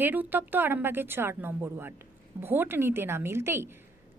ফের উত্তপ্ত আরামবাগের ৪ নম্বর ওয়ার্ড। ভোট নিতে না মিলতেই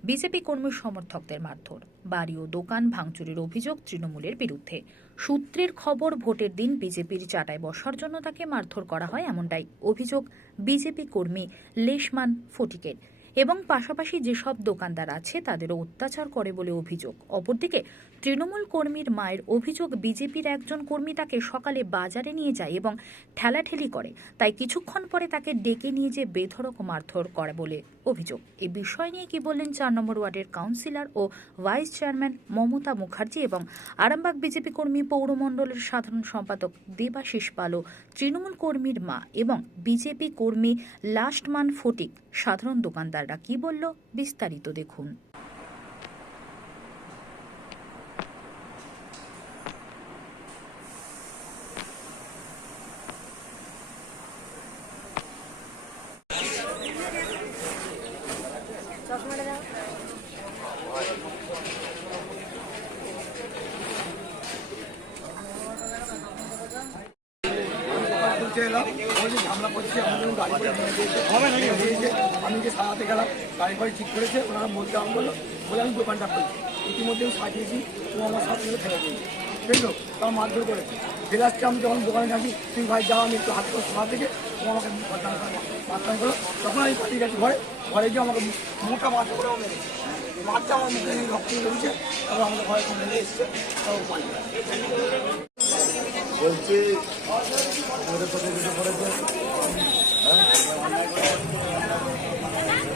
বিজেপি কর্মী সমর্থকদের মারধর, বাড়ি ও দোকান ভাঙচুরের অভিযোগ তৃণমূলের বিরুদ্ধে। সূত্রের খবর, ভোটের দিন বিজেপির চাটায় বসার জন্য তাকে মারধর করা হয়, এমনটাই অভিযোগ বিজেপি কর্মী লেশমান ফটিকের। এবং পাশাপাশি যেসব দোকানদার আছে তাদেরও অত্যাচার করে বলে অভিযোগ। অপরদিকে তৃণমূল কর্মীর মায়ের অভিযোগ, বিজেপির একজন কর্মী তাকে সকালে বাজারে নিয়ে যায় এবং ঠেলাঠেলি করে, তাই কিছুক্ষণ পরে তাকে ডেকে নিয়ে যে বেধড়ক মারধর করে বলে অভিযোগ। এই বিষয় নিয়ে কি বললেন ৪ নম্বর ওয়ার্ডের কাউন্সিলর ও ভাইস চেয়ারম্যান মমতা মুখার্জি এবং আরামবাগ বিজেপি কর্মী পৌরমণ্ডলের সাধারণ সম্পাদক দেবাশিস পাল, তৃণমূল কর্মীর মা এবং বিজেপি কর্মী লাস্টমান ফটিক, সাধারণ দোকানদাররা কি বলল, বিস্তারিত দেখুন। আমি যে সারাতে গেলাম, গাড়ি ফাড়ি ঠিক করেছে, ওনারা বলতে আমার বললো বলে আমি দোকানটা করি। ইতিমধ্যে আমি সাজিয়েছি, ও আমার সাথে ফেলে দিয়েছি, বুঝলো, তার মারধর করেছে। ফেরাসকে আমি যখন দোকানে থাকি, তুই ভাই যাও, আমি একটু হাত করে শোনা থেকে ও আমাকে মারতাম করলো। তখন আমি পাঠিয়ে গেছি ঘরে গিয়ে আমাকে মোটা মাছ করেও মেরেছে। মাছটা আমার মুখে রক্ত বেরিয়েছে, তারপর আমাদের ঘরে মেরে এসছে, তারপর পালিয়ে বলছি আমাদের সাথে কিছু করেছে,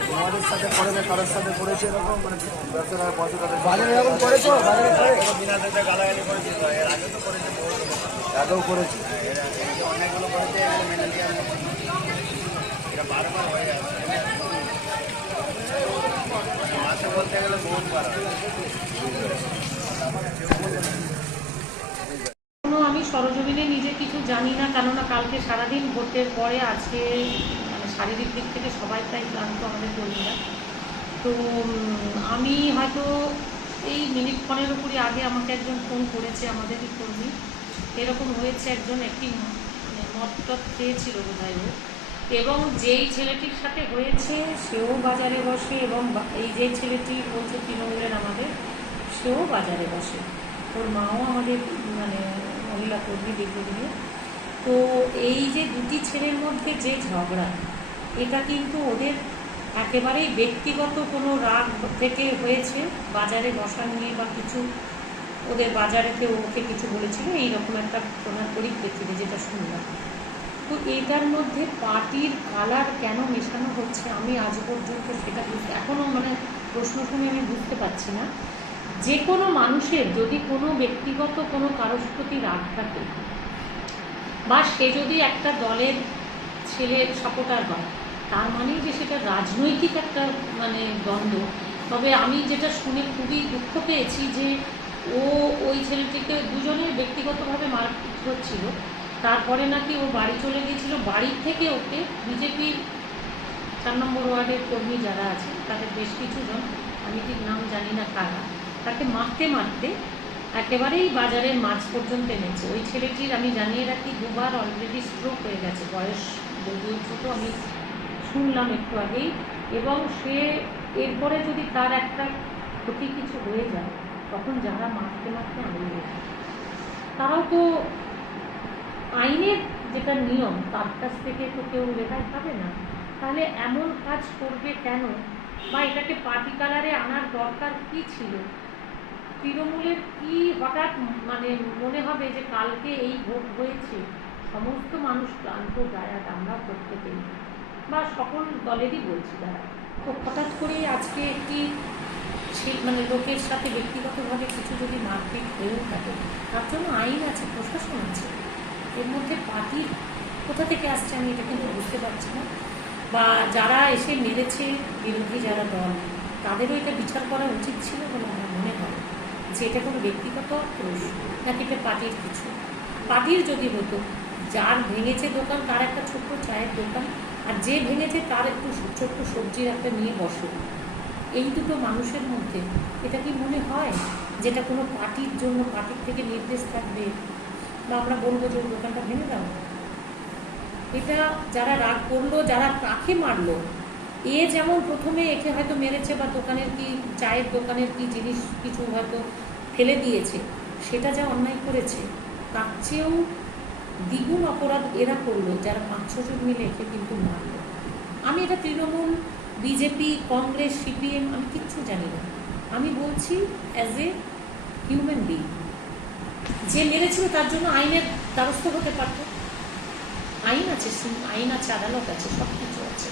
তোমাদের সাথে করেছে, কারোর সাথে করেছে এরকম, মানে ব্যবসার পয়সা তাদের বাজারে এরকম করেছো, বাজারে করে বিনা থেকে গালাগালি করেছে, এর আগে তো করেছে, আগেও করেছে, অনেকগুলো করেছে, এগুলো মেনে দিয়ে এটা বারবার হয়ে যাচ্ছে। মাসে বলতে গেলে বহুত বার আমি সরজমিনে নিজে কিছু জানি না, কেননা কালকে সারাদিন ভোটের পরে আজকে মানে শারীরিক দিক থেকে সবাই প্রায় ক্লান্ত আমাদের কর্মীরা। তো আমি হয়তো এই মিনিট 15 আগে আমাকে একজন ফোন করেছে, আমাদেরই কর্মী, এরকম হয়েছে, একজন একটি মানে মদ খেয়েছিল বোধহয় ও, এবং যেই ছেলেটির সাথে হয়েছে সেও বাজারে বসে, এবং এই যে ছেলেটি বলছে তৃণমূলের আমাদের, সেও বাজারে বসে, ওর মাও আমাদের মানে মহিলা কর্মী দীর্ঘদিনে। তো এই যে দুটি ছেলের মধ্যে যে ঝগড়া, এটা কিন্তু ওদের একেবারেই ব্যক্তিগত কোনো রাগ থেকে হয়েছে, বাজারে বসা নিয়ে বা কিছু, ওদের বাজারেতে ওকে কিছু বলেছিল, এইরকম একটা ওনার পরিপ্রেক্ষিতে যেটা শুনলাম। তো এটার মধ্যে পার্টির কালার কেন মেশানো হচ্ছে আমি আজ পর্যন্ত সেটা এখনও মানে প্রশ্ন শুনে আমি বুঝতে পারছি না। যে কোনো মানুষের যদি কোনো ব্যক্তিগত কোনো কারোর প্রতি রাগ থাকে, বা সে যদি একটা দলের ছেলের সাপোর্টার হয়, তার মানেই যে সেটা রাজনৈতিক একটা মানে দ্বন্দ্ব। তবে আমি যেটা শুনে খুবই দুঃখ পেয়েছি যে ওই ছেলেটিকে দুজনের ব্যক্তিগতভাবে মারপিট হচ্ছিল, তারপরে নাকি ও বাড়ি চলে গিয়েছিল, বাড়ির থেকে ওকে বিজেপির 4 নম্বর ওয়ার্ডের কর্মী যারা আছে তাদের বেশ কিছুজন, আমি ঠিক নাম জানি না কারা, তাকে মারতে মারতে একেবারেই বাজারের মাঝ পর্যন্ত এনেছে। ওই ছেলেটির আমি জানিয়ে রাখি 2বার অলরেডি স্ট্রোক হয়ে গেছে, বয়স যদিও ছোটো, আমি শুনলাম একটু আগেই, এবং সে এরপরে যদি তার একটা ক্ষতি কিছু হয়ে যায়, তখন যারা মারতে মারতে আনবে তারাও তো আইনের যেটা নিয়ম তার কাছ থেকে তো কেউ রেহাই পাবে না। তাহলে এমন কাজ করবে কেন, বা এটাকে পার্টি কালারে আনার দরকার কি ছিল? তৃণমূলের কি হঠাৎ মানে মনে হবে যে কালকে এই ভোট হয়েছে, সমস্ত মানুষ ক্লান্ত দায়াত, আমরা প্রত্যেকেই বা সকল দলেরই বলছি তারা, তো হঠাৎ করে আজকে একটি মানে লোকের সাথে ব্যক্তিগতভাবে কিছু যদি মারপিট হয়েও থাকে, তার জন্য আইন আছে, প্রশাসন আছে। এর মধ্যে পার্টির কোথা থেকে আসছে আমি এটা কিন্তু বুঝতে পারছি না। বা যারা এসে মেরেছে বিরোধী যারা দল, তাদেরও এটা বিচার করা উচিত ছিল বলে আমার মনে হয়, যে এটা কোনো ব্যক্তিগত দোষ নাকি এটা পার্টির কিছু। পার্টির যদি হতো, যার ভেঙেছে দোকান তার একটা ছোট্ট চায়ের দোকান, আর যে ভেঙেছে তার একটু ছোট্ট সবজির একটা নিয়ে বসে, এই দুটো মানুষের মধ্যে এটা কি মনে হয় যেটা কোনো পার্টির জন্য পার্টির থেকে নির্দেশ থাকবে, বা আমরা বলবো যে দোকানটা ভেঙে দাও? এটা যারা রাগ করলো, যারা কাকে মারলো, এ যেমন প্রথমে একে হয়তো মেরেছে বা দোকানের কি চায়ের দোকানের কি জিনিস কিছু হয়তো ফেলে দিয়েছে, সেটা যা অন্যায় করেছে তার চেয়েও দ্বিগুণ অপরাধ এরা করলো যারা 5-6 জন মিলে একে কিন্তু মারলো। আমি এটা তৃণমূল, বিজেপি, কংগ্রেস, সিপিএম আমি কিচ্ছু জানি না, আমি বলছি অ্যাজ এ হিউম্যান বিং। যে মেরেছিল তার জন্য আইনের দ্বারস্থ হতে পারত, আইন আছে, আদালত আছে, সব কিছু আছে।